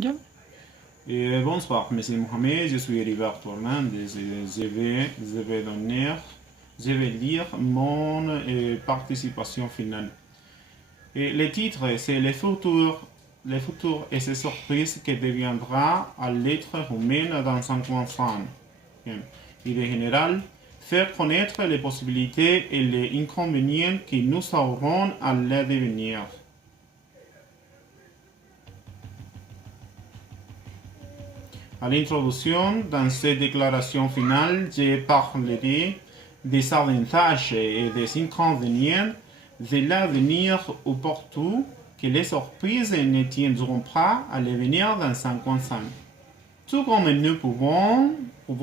Ya. Bonsoir, Monsieur Mohamed, je suis River Tourland et je vais lire mon participation finale. Et le titre, c'est le futur et ses surprises que deviendra à l'être humain dans 50 ans. Idée générale, faire connaître les possibilités et les inconvénients que nous aurons à l'avenir. À l'introduction, dans cette déclaration finale, je parlerai des avantages et des inconvénients de l'avenir opportun que les surprises ne tiendront pas à l'avenir dans 50 ans. Tout comme nous pouvons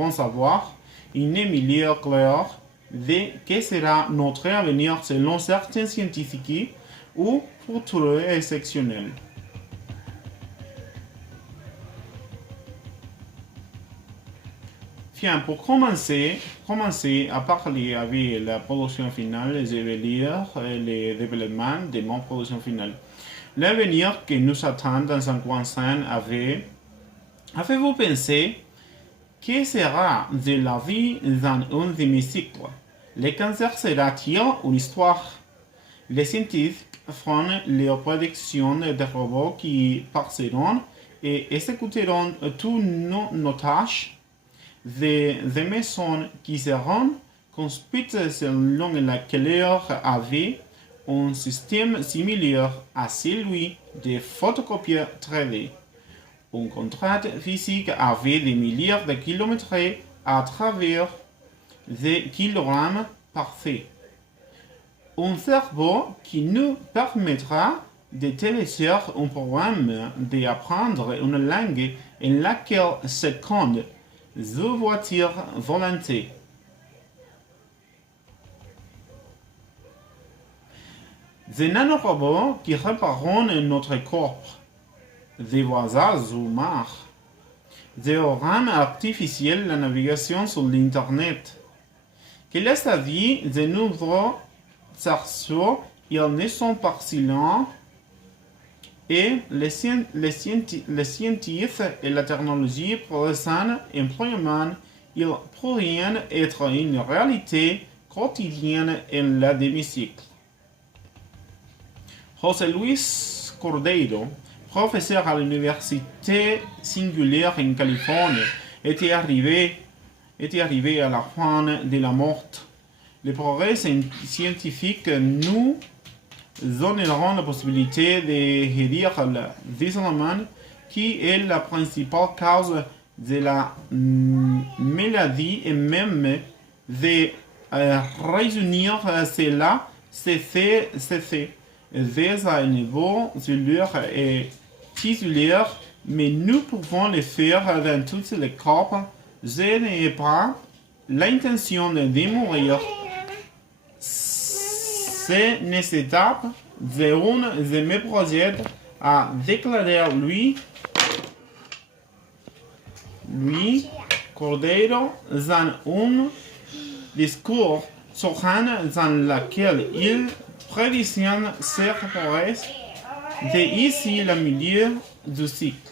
savoir une meilleure claire de que sera notre avenir selon certains scientifiques ou futurs exceptionnels. Bien, pour commencer à parler avec la production finale, je vais lire les développements de mon production finale. L'avenir que nous attend dans 50 ans avez-vous pensé que sera de la vie dans un demi-cycle? Le cancer sera-t-il une histoire? Les scientifiques font les prédictions des robots qui passeront et exécuteront toutes nos tâches. Des maisons qui seront construites selon la couleur avait un système similaire à celui des photocopieurs 3D. Un contrat physique avait des milliards de kilomètres à travers des kilogrammes parfaits. Un cerveau qui nous permettra de télécharger un programme d'apprendre une langue en laquelle seconde The voiture volante. Des nanorobots qui répareront notre corps. Des voyages humains. Des programmes artificiels de navigation sur l'Internet. Quelle est la vie de nouveaux cerceaux? Ils ne sont pas si lents. Et les scientifiques et la technologie progressant employement, ils pourraient être une réalité quotidienne en la demi-cycle. José Luis Cordeiro, professeur à l'université singulière en Californie, était arrivé à la fin de la mort. Les progrès scientifiques nous donneront la possibilité de réduire l'isolement qui est la principale cause de la maladie et même de réunir cela des à niveau cellulaire et tissulaire, mais nous pouvons le faire dans tous les corps. Je n'ai pas l'intention de mourir. C'est une étape de un de mes projets, a déclaré lui Cordeiro dans un discours dans lequel il prévisionne ses progrès d'ici le milieu du cycle.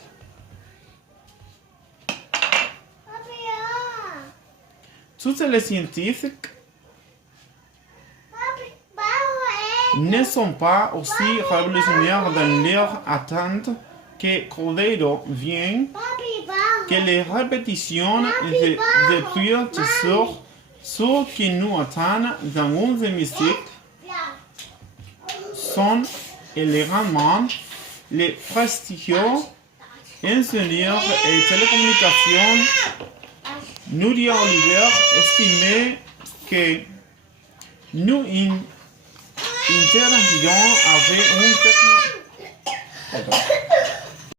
Tous les scientifiques ne sont pas aussi révolutionnaires dans leur attente que Cordeiro vient que les répétitions depuis toujours ce qui nous attend dans un hémicycle sont élégamment les prestigieux ingénieurs et télécommunications. Nuria Oliver estimait que nous interagions avec une technique.